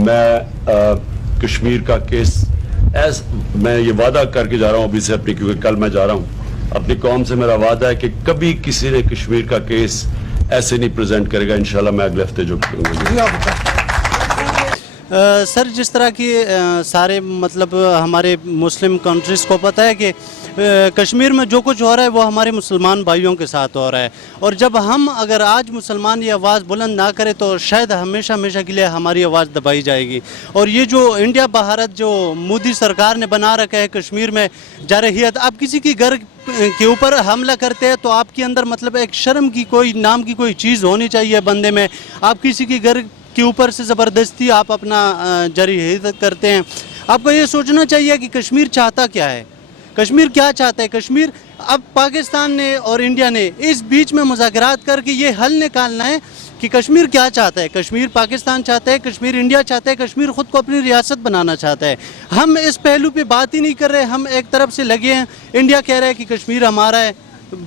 میں کشمیر کا کیس میں یہ وعدہ کر کے جا رہا ہوں ابھی سے اپنی، کیونکہ کل میں جا رہا ہوں اپنی قوم سے، میرا وعدہ ہے کہ کبھی کسی نے کشمیر کا کیس ایسے نہیں پریزنٹ کرے گا. انشاءاللہ میں اگلے ہفتے جو کروں گا. سر جس طرح کی سارے مطلب ہمارے مسلم کنٹریز کو پتہ ہے کہ کشمیر میں جو کچھ ہو رہا ہے وہ ہمارے مسلمان بھائیوں کے ساتھ ہو رہا ہے، اور جب ہم اگر آج مسلمان یہ آواز بلند نہ کرے تو شاید ہمیشہ ہمیشہ کے لیے ہماری آواز دبائی جائے گی. اور یہ جو انڈیا بھارت جو مودی سرکار نے بنا رکھا ہے کشمیر میں جارحیت، آپ کسی کی گھر کے اوپر حملہ کرتے ہیں تو آپ کے اندر مطلب ایک شرم کی کوئی نام کی کوئی چیز ہونی چاہیے بندے میں. آپ کسی کی گھر کے اوپر سے زبردستی آپ اپنا جارحیت کرتے ہیں. آپ کو یہ سوچنا چاہیے کہ کشمیر چاہتا کیا ہے، کشمیر کیا چاہتا ہے. کشمیر اب پاکستان نے اور انڈیا نے اس بیچ میں مذاکرات کر کے یہ حل نکالنا ہے کہ کشمیر کیا چاہتا ہے. کشمیر پاکستان چاہتا ہے، کشمیر انڈیا چاہتا ہے، کشمیر خود کو اپنی ریاست بنانا چاہتا ہے. ہم اس پہلو پہ بات ہی نہیں کر رہے. ہم ایک طرف سے لگے ہیں، انڈیا کہہ رہا ہے کہ کشمیر ہمارا ہے،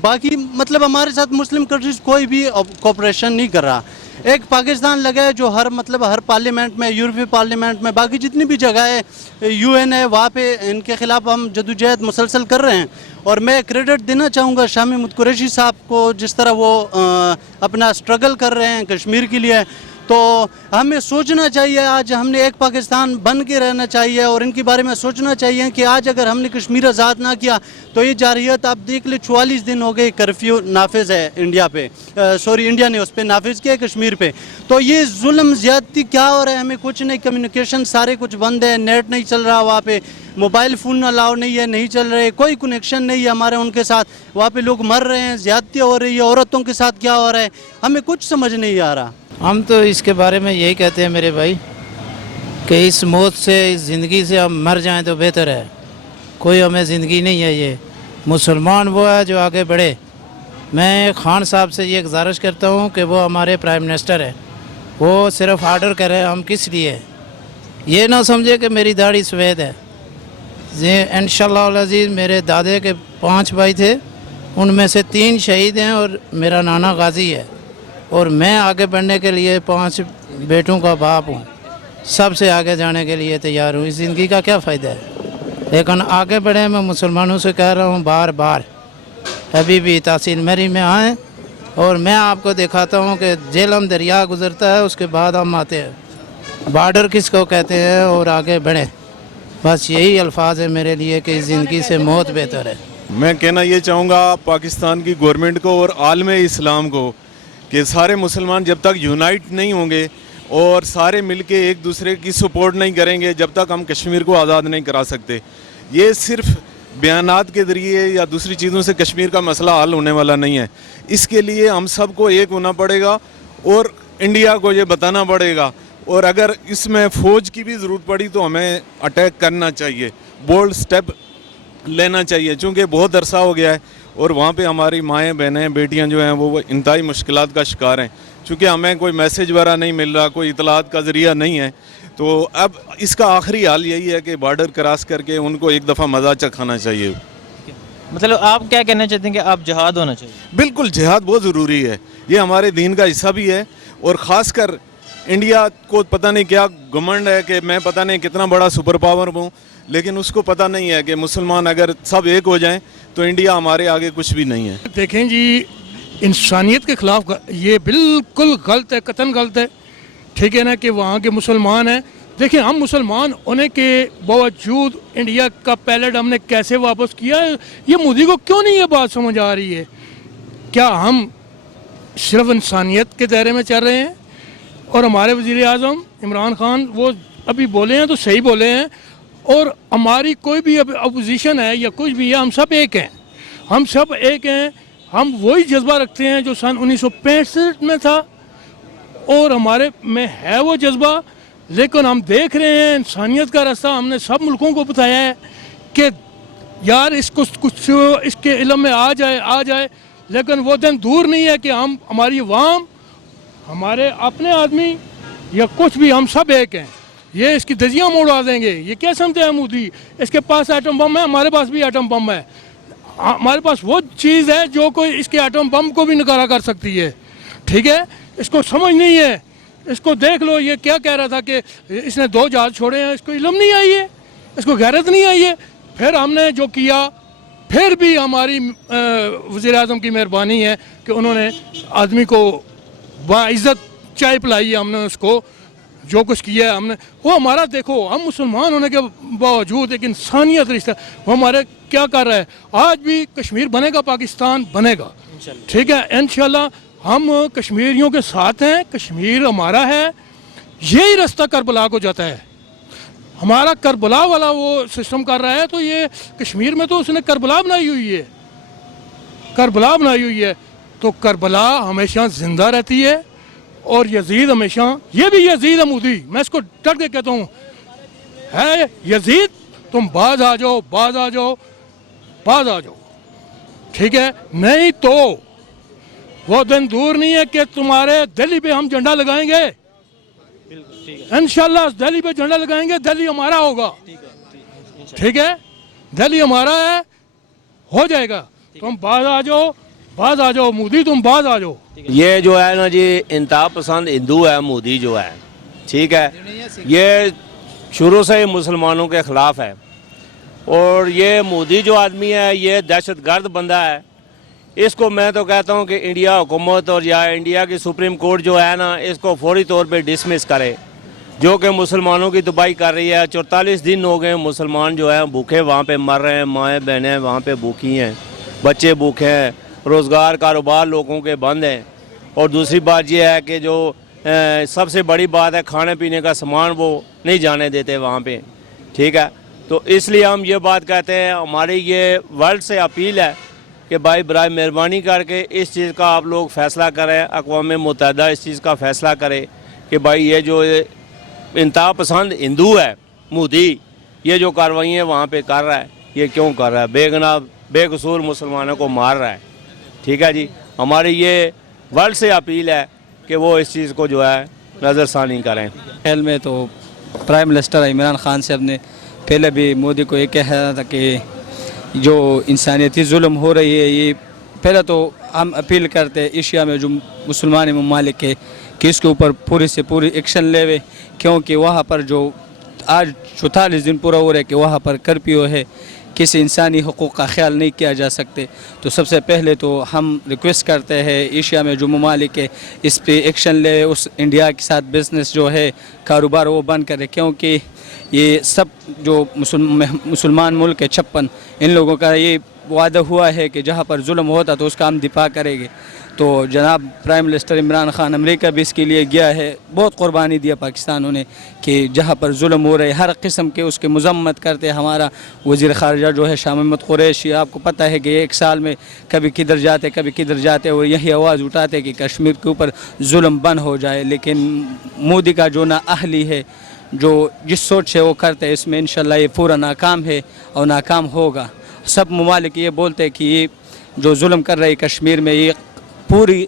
باقی مطلب ہمارے ساتھ مسلم کنٹریز کوئی بھی کوپریشن نہیں کر رہا. ایک پاکستان لگا ہے جو ہر پارلیمنٹ میں، یورپی پارلیمنٹ میں، باقی جتنی بھی جگہ ہے، یو این ہے، وہاں پہ ان کے خلاف ہم جدوجہد مسلسل کر رہے ہیں. اور میں کریڈٹ دینا چاہوں گا شامی محمود قریشی صاحب کو، جس طرح وہ اپنا سٹرگل کر رہے ہیں کشمیر کے لیے. تو ہمیں سوچنا چاہیے، آج ہم نے ایک پاکستان بن کے رہنا چاہیے، اور ان کے بارے میں سوچنا چاہیے کہ آج اگر ہم نے کشمیر آزاد نہ کیا تو یہ جارحیت آپ دیکھ لیں 44 دن ہو گئے کرفیو نافذ ہے انڈیا پہ، انڈیا نے اس پہ نافذ کیا کشمیر پہ. تو یہ ظلم زیادتی کیا ہو رہا ہے؟ ہمیں کچھ نہیں، کمیونیکیشن سارے کچھ بند ہے، نیٹ نہیں چل رہا وہاں پہ، موبائل فون الاؤ نہیں ہے، نہیں چل رہے، کوئی کنیکشن نہیں ہے ہمارے ان کے ساتھ. وہاں پہ لوگ مر رہے ہیں، زیادتی ہو رہی ہے، عورتوں کے ساتھ کیا ہو رہا ہے، ہمیں کچھ سمجھ نہیں آ رہا. ہم تو اس کے بارے میں یہی کہتے ہیں میرے بھائی کہ اس موت سے، اس زندگی سے ہم مر جائیں تو بہتر ہے. کوئی ہمیں زندگی نہیں ہے. یہ مسلمان وہ ہے جو آگے بڑھے. میں خان صاحب سے یہ گزارش کرتا ہوں کہ وہ ہمارے پرائم منسٹر ہیں، وہ صرف آرڈر کریں. ہم کس لیے یہ نہ سمجھے کہ میری داڑھی سفید ہے. انشاءاللہ العزیز میرے دادے کے 5 بھائی تھے، ان میں سے 3 شہید ہیں اور میرا نانا غازی ہے. اور میں آگے بڑھنے کے لیے 5 بیٹوں کا باپ ہوں، سب سے آگے جانے کے لیے تیار ہوں. اس زندگی کا کیا فائدہ ہے؟ لیکن آگے بڑھیں. میں مسلمانوں سے کہہ رہا ہوں بار بار ابھی بھی تحصیل میری میں آئیں، اور میں آپ کو دکھاتا ہوں کہ جہلم دریا گزرتا ہے، اس کے بعد ہم آتے ہیں. بارڈر کس کو کہتے ہیں؟ اور آگے بڑھیں. بس یہی الفاظ ہے میرے لیے کہ اس زندگی سے موت بہتر ہے. میں کہنا یہ چاہوں گا پاکستان کی گورنمنٹ کو اور عالم اسلام کو کہ سارے مسلمان جب تک یونائٹ نہیں ہوں گے اور سارے مل کے ایک دوسرے کی سپورٹ نہیں کریں گے، جب تک ہم کشمیر کو آزاد نہیں کرا سکتے. یہ صرف بیانات کے ذریعے یا دوسری چیزوں سے کشمیر کا مسئلہ حل ہونے والا نہیں ہے. اس کے لیے ہم سب کو ایک ہونا پڑے گا اور انڈیا کو یہ بتانا پڑے گا. اور اگر اس میں فوج کی بھی ضرورت پڑی تو ہمیں اٹیک کرنا چاہیے، بولڈ سٹیپ لینا چاہیے، چونکہ بہت عرصہ ہو گیا ہے اور وہاں پہ ہماری مائیں بہنیں بیٹیاں جو ہیں وہ انتہائی مشکلات کا شکار ہیں. چونکہ ہمیں کوئی میسیج وغیرہ نہیں مل رہا، کوئی اطلاعات کا ذریعہ نہیں ہے. تو اب اس کا آخری حال یہی ہے کہ بارڈر کراس کر کے ان کو ایک دفعہ مزہ چکھانا چاہیے. مطلب آپ کیا کہنا چاہتے ہیں کہ آپ جہاد ہونا چاہیے؟ بالکل جہاد بہت ضروری ہے، یہ ہمارے دین کا حصہ بھی ہے. اور خاص کر انڈیا کو پتہ نہیں کیا گھمنڈ ہے کہ میں پتہ نہیں کتنا بڑا سپر پاور ہوں، لیکن اس کو پتہ نہیں ہے کہ مسلمان اگر سب ایک ہو جائیں تو انڈیا ہمارے آگے کچھ بھی نہیں ہے. دیکھیں جی، انسانیت کے خلاف یہ بالکل غلط ہے، قطعاً غلط ہے. ٹھیک ہے نا کہ وہاں کے مسلمان ہیں. دیکھیں ہم مسلمان ہونے کے باوجود انڈیا کا پیلٹ ہم نے کیسے واپس کیا ہے، یہ مودی کو کیوں نہیں یہ بات سمجھ آ رہی ہے؟ کیا ہم صرف انسانیت کے دائرے میں چل رہے ہیں؟ اور ہمارے وزیر اعظم عمران خان وہ ابھی بولے ہیں تو صحیح بولے ہیں. اور ہماری کوئی بھی اپوزیشن ہے یا کچھ بھی ہے، ہم سب ایک ہیں. ہم سب ایک ہیں. ہم وہی جذبہ رکھتے ہیں جو سن 1965 میں تھا، اور ہمارے میں ہے وہ جذبہ. لیکن ہم دیکھ رہے ہیں انسانیت کا راستہ ہم نے سب ملکوں کو بتایا ہے کہ یار اس کو کچھ اس کے علم میں آ جائے. لیکن وہ دن دور نہیں ہے کہ ہماری عوام، ہمارے اپنے آدمی یا کچھ بھی، ہم سب ایک ہیں. یہ اس کی دھجیاں موڑا دیں گے. یہ کیا سمجھتے ہیں مودی؟ اس کے پاس ایٹم بم ہے، ہمارے پاس بھی ایٹم بم ہے. ہمارے پاس وہ چیز ہے جو کوئی اس کے ایٹم بم کو بھی نکارا کر سکتی ہے. ٹھیک ہے، اس کو سمجھ نہیں ہے. اس کو دیکھ لو یہ کیا کہہ رہا تھا کہ اس نے 2 جہاز چھوڑے ہیں, اس کو علم نہیں آئی ہے, اس کو غیرت نہیں آئی ہے. پھر ہم نے جو کیا, پھر بھی ہماری وزیر اعظم کی مہربانی ہے کہ انہوں نے آدمی کو باعزت چائے پلائی ہے, ہم نے اس کو جو کچھ کیا ہے ہم نے وہ ہمارا دیکھو, ہم مسلمان ہونے کے باوجود ایک انسانیت رشتہ وہ ہمارے کیا کر رہا ہے. آج بھی کشمیر بنے گا, پاکستان بنے گا, ٹھیک ہے انشاءاللہ. ہم کشمیریوں کے ساتھ ہیں, کشمیر ہمارا ہے. یہی رستہ کربلا کو جاتا ہے, ہمارا کربلا والا وہ سسٹم کر رہا ہے. تو یہ کشمیر میں تو اس نے کربلا بنائی ہوئی ہے, کربلا بنائی ہوئی ہے. تو کربلا ہمیشہ زندہ رہتی ہے اور یزید ہمیشہ, یہ بھی یزید ہے مودی, میں اس کو ڈٹ کے کہتا ہوں ہے یزید. تم باز آ جاؤ, باز آ جاؤ, باز آ جاؤ, ٹھیک ہے. نہیں تو وہ دن دور نہیں ہے کہ تمہارے دہلی پہ ہم جھنڈا لگائیں گے انشاءاللہ. دہلی پہ جھنڈا لگائیں گے, دہلی ہمارا ہوگا, ٹھیک ہے. دہلی ہمارا ہے, ہو جائے گا. تم باز آ جاؤ, باز آ جاؤ مودی, تم باز آ جاؤ. یہ جو ہے نا جی انتہا پسند ہندو ہے مودی جو ہے, ٹھیک ہے. یہ شروع سے ہی مسلمانوں کے خلاف ہے, اور یہ مودی جو آدمی ہے یہ دہشت گرد بندہ ہے. اس کو میں تو کہتا ہوں کہ انڈیا حکومت اور یا انڈیا کی سپریم کورٹ جو ہے نا اس کو فوری طور پہ ڈسمس کرے, جو کہ مسلمانوں کی تباہی کر رہی ہے. 44 دن ہو گئے مسلمان جو ہیں بھوکے وہاں پہ مر رہے ہیں, مائیں بہنیں وہاں پہ بھوکی ہیں, بچے بھوکے ہیں, روزگار کاروبار لوگوں کے بند ہیں. اور دوسری بات یہ ہے کہ جو سب سے بڑی بات ہے کھانے پینے کا سامان وہ نہیں جانے دیتے وہاں پہ, ٹھیک ہے. تو اس لیے ہم یہ بات کہتے ہیں, ہماری یہ ورلڈ سے اپیل ہے کہ بھائی برائے مہربانی کر کے اس چیز کا آپ لوگ فیصلہ کریں, اقوام متحدہ اس چیز کا فیصلہ کرے کہ بھائی یہ جو انتہا پسند ہندو ہے مودی, یہ جو کارروائیاں وہاں پہ کر رہا ہے یہ کیوں کر رہا ہے؟ بے گناہ بے قصور مسلمانوں کو مار رہا ہے, ٹھیک ہے جی. ہماری یہ ورلڈ سے اپیل ہے کہ وہ اس چیز کو جو ہے نظر ثانی کریں. خیال میں تو پرائم منسٹر عمران خان صاحب نے پہلے بھی مودی کو یہ کہا تھا کہ جو انسانیتی ظلم ہو رہی ہے, یہ پہلے تو ہم اپیل کرتے ایشیا میں جو مسلمان ممالک ہے کہ اس کے اوپر پوری سے پوری ایکشن لے وے, کیونکہ وہاں پر جو آج 44 دن پورا ہو رہا ہے کہ وہاں پر کرفیو ہے, کسی انسانی حقوق کا خیال نہیں کیا جا سکتے. تو سب سے پہلے تو ہم ریکویسٹ کرتے ہیں ایشیا میں جو ممالک ہے اس پہ ایکشن لے, اس انڈیا کے ساتھ بزنس جو ہے کاروبار وہ بند کرے, کیونکہ یہ سب جو مسلمان ملک ہے 56 ان لوگوں کا یہ وعدہ ہوا ہے کہ جہاں پر ظلم ہوتا تو اس کا ہم دفاع کریں گے. تو جناب پرائم منسٹر عمران خان امریکہ بھی اس کے لیے گیا ہے, بہت قربانی دیا پاکستانوں نے کہ جہاں پر ظلم ہو رہے ہر قسم کے اس کے مذمت کرتے. ہمارا وزیر خارجہ جو ہے شاہ محمود قریشی, آپ کو پتہ ہے کہ ایک سال میں کبھی کدھر جاتے کبھی کدھر جاتے اور یہی آواز اٹھاتے کہ کشمیر کے اوپر ظلم بند ہو جائے. لیکن مودی کا جو نااہلی ہے, جو جس سوچ سے وہ کرتے اس میں انشاءاللہ یہ پورا ناکام ہے اور ناکام ہوگا. سب ممالک یہ بولتے کہ یہ جو ظلم کر رہے کشمیر میں, یہ پوری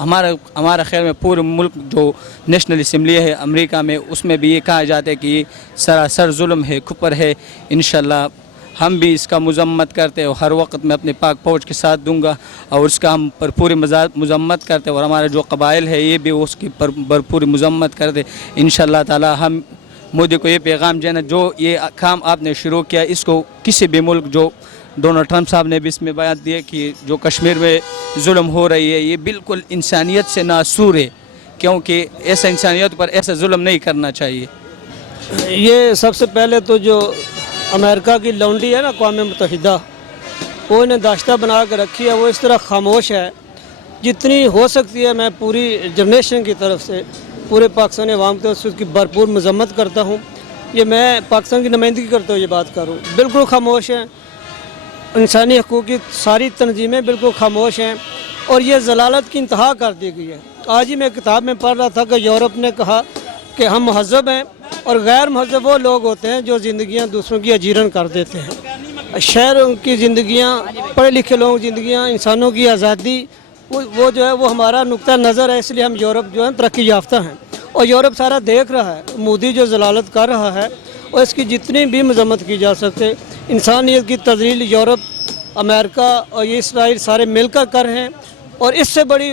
ہمارا خیال میں پورے ملک جو نیشنل اسمبلی ہے امریکہ میں اس میں بھی یہ کہا جاتا ہے کہ یہ سراسر ظلم ہے, کفر ہے. انشاءاللہ ہم بھی اس کا مذمت کرتے اور ہر وقت میں اپنے پاک فوج کے ساتھ دوں گا اور اس کا ہم پر پوری مذمت کرتے, اور ہمارے جو قبائل ہے یہ بھی اس کی پوری مذمت کرتے. انشاءاللہ تعالی ہم مودی کو یہ پیغام دینا, جو یہ کام آپ نے شروع کیا اس کو کسی بھی ملک, جو ڈونلڈ ٹرمپ صاحب نے بھی اس میں بیان دیا کہ جو کشمیر میں ظلم ہو رہی ہے یہ بالکل انسانیت سے ناسور ہے, کیونکہ ایسا انسانیت پر ایسا ظلم نہیں کرنا چاہیے. یہ سب سے پہلے تو جو امریکہ کی لونڈی ہے نا اقوام متحدہ, وہ انہیں داشتہ بنا کے رکھی ہے, وہ اس طرح خاموش ہے. جتنی ہو سکتی ہے میں پوری جنریشن کی طرف سے, پورے پاکستانی عوام کی طرف سے اس کی بھرپور مذمت کرتا ہوں. یہ میں پاکستان کی نمائندگی کرتا ہوں یہ بات کروں, بالکل خاموش ہیں. انسانی حقوق کی ساری تنظیمیں بالکل خاموش ہیں اور یہ ضلالت کی انتہا کر دی گئی ہے. آج ہی میں کتاب میں پڑھ رہا تھا کہ یورپ نے کہا کہ ہم مہذب ہیں اور غیر مہذب وہ لوگ ہوتے ہیں جو زندگیاں دوسروں کی اجیرن کر دیتے ہیں. شہروں کی زندگیاں, پڑھے لکھے لوگوں کی زندگیاں, انسانوں کی آزادی, وہ جو ہے وہ ہمارا نقطہ نظر ہے. اس لیے ہم یورپ جو ہے ترقی یافتہ ہیں اور یورپ سارا دیکھ رہا ہے مودی جو ضلالت کر رہا ہے, اور اس کی جتنی بھی مذمت کی جا سکتے. انسانیت کی تذلیل یورپ, امریکہ اور یہ اسرائیل سارے مل کر رہے ہیں, اور اس سے بڑی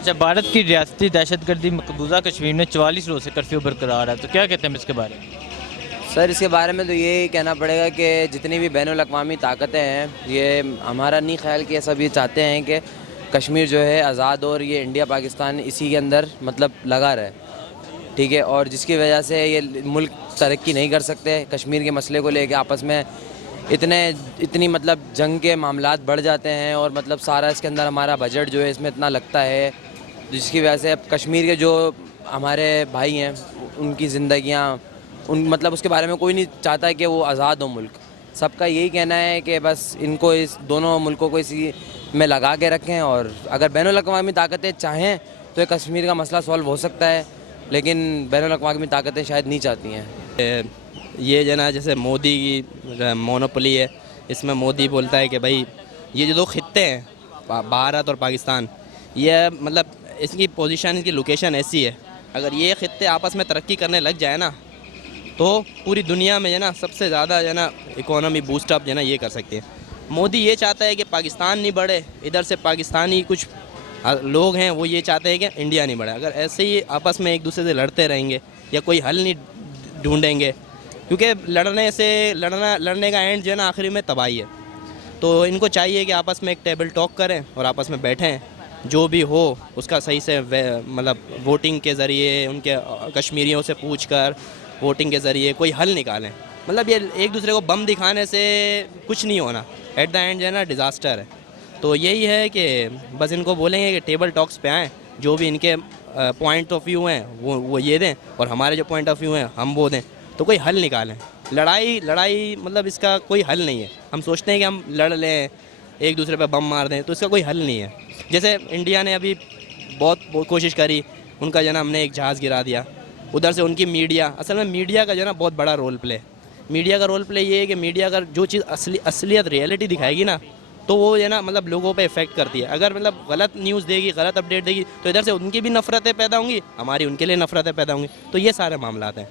اچھا، بھارت کی ریاستی دہشت گردی مقبوضہ کشمیر میں 44 روز سے کرفیو برقرار ہے، تو کیا کہتے ہیں اس کے بارے میں؟ سر اس کے بارے میں تو یہی کہنا پڑے گا کہ جتنی بھی بین الاقوامی طاقتیں ہیں، یہ ہمارا نہیں خیال کہ سب یہ چاہتے ہیں کہ کشمیر جو ہے آزاد اور یہ انڈیا پاکستان اسی کے اندر مطلب لگا رہے، ٹھیک ہے، اور جس کی وجہ سے یہ ملک ترقی نہیں کر سکتے. کشمیر کے مسئلے کو لے کے آپس میں اتنی مطلب جنگ کے معاملات بڑھ جاتے ہیں، اور مطلب سارا اس کے اندر ہمارا بجٹ جو ہے اس میں اتنا لگتا ہے، جس کی وجہ سے اب کشمیر کے جو ہمارے بھائی ہیں ان کی زندگیاں مطلب اس کے بارے میں کوئی نہیں چاہتا کہ وہ آزاد ہو ملک. سب کا یہی کہنا ہے کہ بس ان کو اس دونوں ملکوں کو اسی میں لگا کے رکھیں، اور اگر بین الاقوامی طاقتیں چاہیں تو کشمیر کا مسئلہ سولو ہو سکتا ہے، لیکن بین الاقوامی طاقتیں شاید نہیں چاہتی ہیں. یہ جو نا جیسے مودی کی مونوپلی ہے، اس میں مودی بولتا ہے کہ بھائی یہ جو دو خطے ہیں بھارت اور پاکستان، یہ مطلب اس کی پوزیشن، اس کی لوکیشن ایسی ہے، اگر یہ خطے آپس میں ترقی کرنے لگ جائے نا تو پوری دنیا میں جو ہے نا سب سے زیادہ جو ہے نا اکانومی بوسٹ اپ جو ہے نا یہ کر سکتے ہیں. مودی یہ چاہتا ہے کہ پاکستان نہیں بڑھے، ادھر سے پاکستانی کچھ لوگ ہیں وہ یہ چاہتے ہیں کہ انڈیا نہیں بڑھے. اگر ایسے ہی آپس میں ایک دوسرے سے لڑتے رہیں گے یا کوئی حل نہیں ڈھونڈیں گے، کیونکہ لڑنے کا اینڈ جو ہے نا آخری میں تباہی ہے. تو ان کو چاہیے کہ آپس میں ایک ٹیبل ٹاک کریں اور آپس میں بیٹھیں، جو بھی ہو اس کا صحیح سے مطلب ووٹنگ کے ذریعے ان کے کشمیریوں سے پوچھ کر ووٹنگ کے ذریعے کوئی حل نکالیں. مطلب یہ ایک دوسرے کو بم دکھانے سے کچھ نہیں ہونا، ایٹ دا اینڈ جو ہے نا ڈیزاسٹر ہے. تو یہی ہے کہ بس ان کو بولیں گے کہ ٹیبل ٹاکس پہ آئیں، جو بھی ان کے پوائنٹ آف ویو ہیں وہ یہ دیں، اور ہمارے جو پوائنٹ آف ویو ہیں ہم وہ دیں، تو کوئی حل نکالیں. لڑائی مطلب اس کا کوئی حل نہیں ہے. ہم سوچتے ہیں کہ ہم لڑ لیں، ایک دوسرے پہ بم مار دیں، تو اس کا کوئی حل نہیں ہے. جیسے انڈیا نے ابھی بہت کوشش کری، ان کا جو ہے نا ہم نے ایک جہاز گرا دیا. ادھر سے ان کی میڈیا، اصل میں میڈیا کا جو ہے نا بہت بڑا رول پلے. میڈیا کا رول پلے یہ ہے کہ میڈیا اگر جو چیز اصلیت ریئلٹی دکھائے گی نا تو وہ جو ہے نا مطلب لوگوں پہ افیکٹ کرتی ہے. اگر مطلب غلط نیوز دے گی، غلط اپڈیٹ دے گی، تو ادھر سے ان کی بھی نفرتیں پیدا ہوں گی، ہماری ان کے لیے نفرتیں پیدا ہوں گی. تو یہ سارے معاملات ہیں.